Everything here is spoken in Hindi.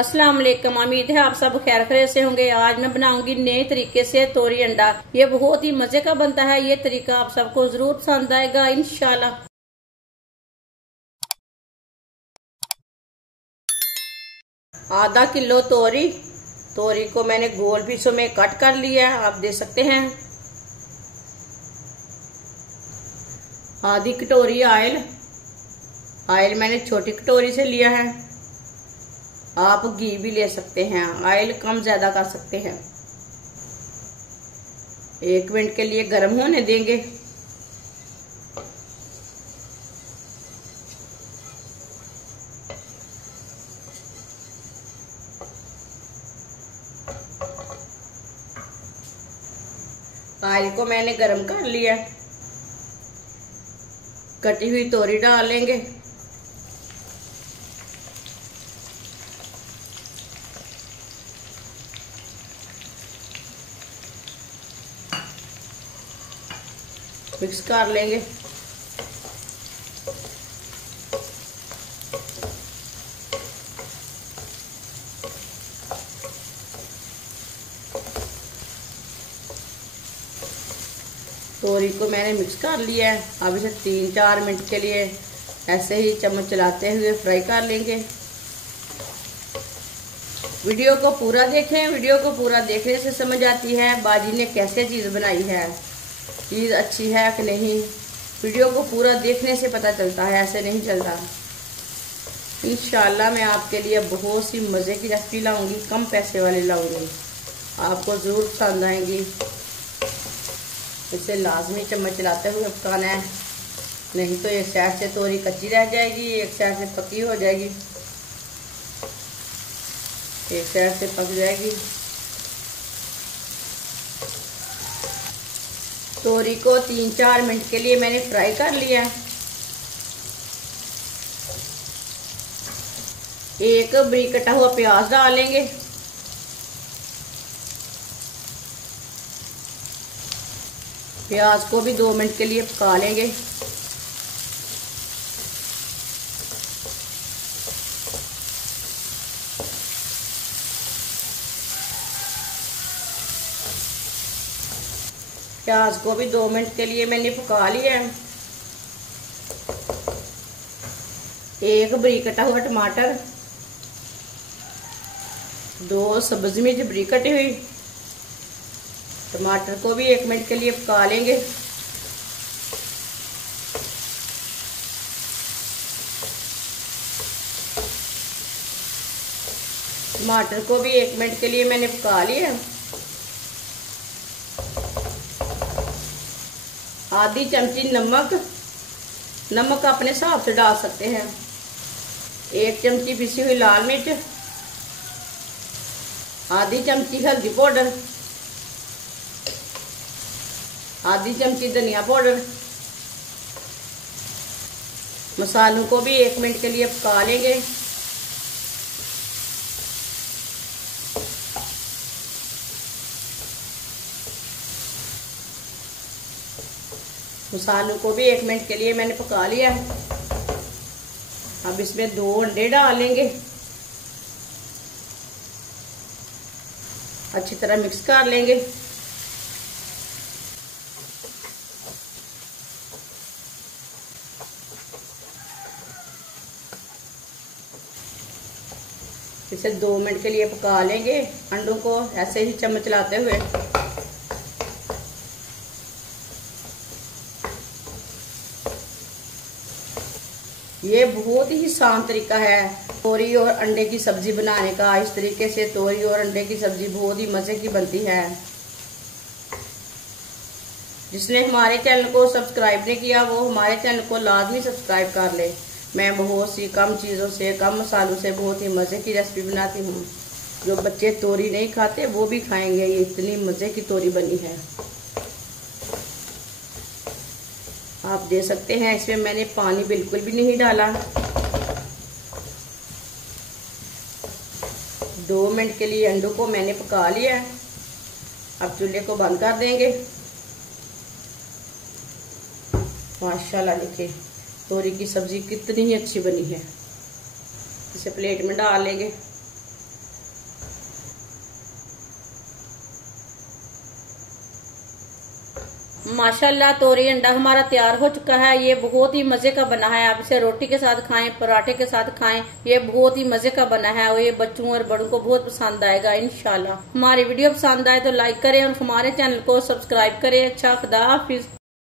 अस्सलाम वालेकुम। उम्मीद है आप सब खैर खैरियत से होंगे। आज मैं बनाऊंगी नए तरीके से तोरी अंडा। ये बहुत ही मजे का बनता है। ये तरीका आप सबको जरूर पसंद आएगा इंशाल्लाह। आधा किलो तोरी को मैंने गोल पीसों में कट कर लिया है, आप देख सकते हैं। आधी कटोरी ऑयल मैंने छोटी कटोरी से लिया है। आप घी भी ले सकते हैं, ऑयल कम ज्यादा कर सकते हैं। 1 मिनट के लिए गर्म होने देंगे। ऑयल को मैंने गर्म कर लिया। कटी हुई तोरी डाल लेंगे। मिक्स कर लेंगे। तोरी को मैंने मिक्स कर लिया है। अब इसे 3-4 मिनट के लिए ऐसे ही चम्मच चलाते हुए फ्राई कर लेंगे। वीडियो को पूरा देखें। वीडियो को पूरा देखने से समझ आती है बाजी ने कैसे चीज बनाई है, चीज अच्छी है कि नहीं। वीडियो को पूरा देखने से पता चलता है, ऐसे नहीं चलता। इंशाल्लाह मैं आपके लिए बहुत सी मजे की रेसिपी लाऊंगी, कम पैसे वाली लाऊंगी, आपको जरूर पसंद आएंगी। इसे लाजमी चम्मच चलाते हुए पकाना है, नहीं तो एक साइड से तोरी कच्ची रह जाएगी, एक साइड से पकी हो जाएगी, एक साइड से पक जाएगी। तोरी को 3-4 मिनट के लिए मैंने फ्राई कर लिया। एक बारीक कटा हुआ प्याज डालेंगे। प्याज को भी 2 मिनट के लिए पका लेंगे। प्याज को भी 2 मिनट के लिए मैंने पका लिया है। एक बारीक कटा हुआ टमाटर, 2 सब्जी मिर्च बारीक कटी हुई। टमाटर को भी 1 मिनट के लिए पका लेंगे। टमाटर को भी 1 मिनट के लिए मैंने पका लिया। आधी चमची नमक अपने हिसाब से डाल सकते हैं। 1 चमची पिसी हुई लाल मिर्च, आधी चमची हल्दी पाउडर, आधी चमची धनिया पाउडर। मसालों को भी 1 मिनट के लिए पका लेंगे। मसालों को भी 1 मिनट के लिए मैंने पका लिया। अब इसमें 2 अंडे डालेंगे। अच्छी तरह मिक्स कर लेंगे। इसे 2 मिनट के लिए पका लेंगे। अंडों को ऐसे ही चम्मच चलाते हुए। ये बहुत ही आसान तरीका है तोरी और अंडे की सब्जी बनाने का। इस तरीके से तोरी और अंडे की सब्जी बहुत ही मजे की बनती है। जिसने हमारे चैनल को सब्सक्राइब नहीं किया वो हमारे चैनल को लाजमी सब्सक्राइब कर ले। मैं बहुत सी कम चीज़ों से, कम मसालों से बहुत ही मज़े की रेसिपी बनाती हूँ। जो बच्चे तोरी नहीं खाते वो भी खाएंगे। ये इतनी मज़े की तोरी बनी है, आप देख सकते हैं। इसमें मैंने पानी बिल्कुल भी नहीं डाला। 2 मिनट के लिए अंडों को मैंने पका लिया है। अब चूल्हे को बंद कर देंगे। माशाल्लाह देखिए तोरी की सब्जी कितनी ही अच्छी बनी है। इसे प्लेट में डाल लेंगे। माशाल्लाह तोरी अंडा हमारा तैयार हो चुका है। ये बहुत ही मजे का बना है। आप इसे रोटी के साथ खाएं, पराठे के साथ खाएं। ये बहुत ही मजे का बना है और ये बच्चों और बड़ों को बहुत पसंद आएगा इंशाल्लाह। हमारी वीडियो पसंद आए तो लाइक करें और हमारे चैनल को सब्सक्राइब करें। अच्छा, खुदा हाफिज।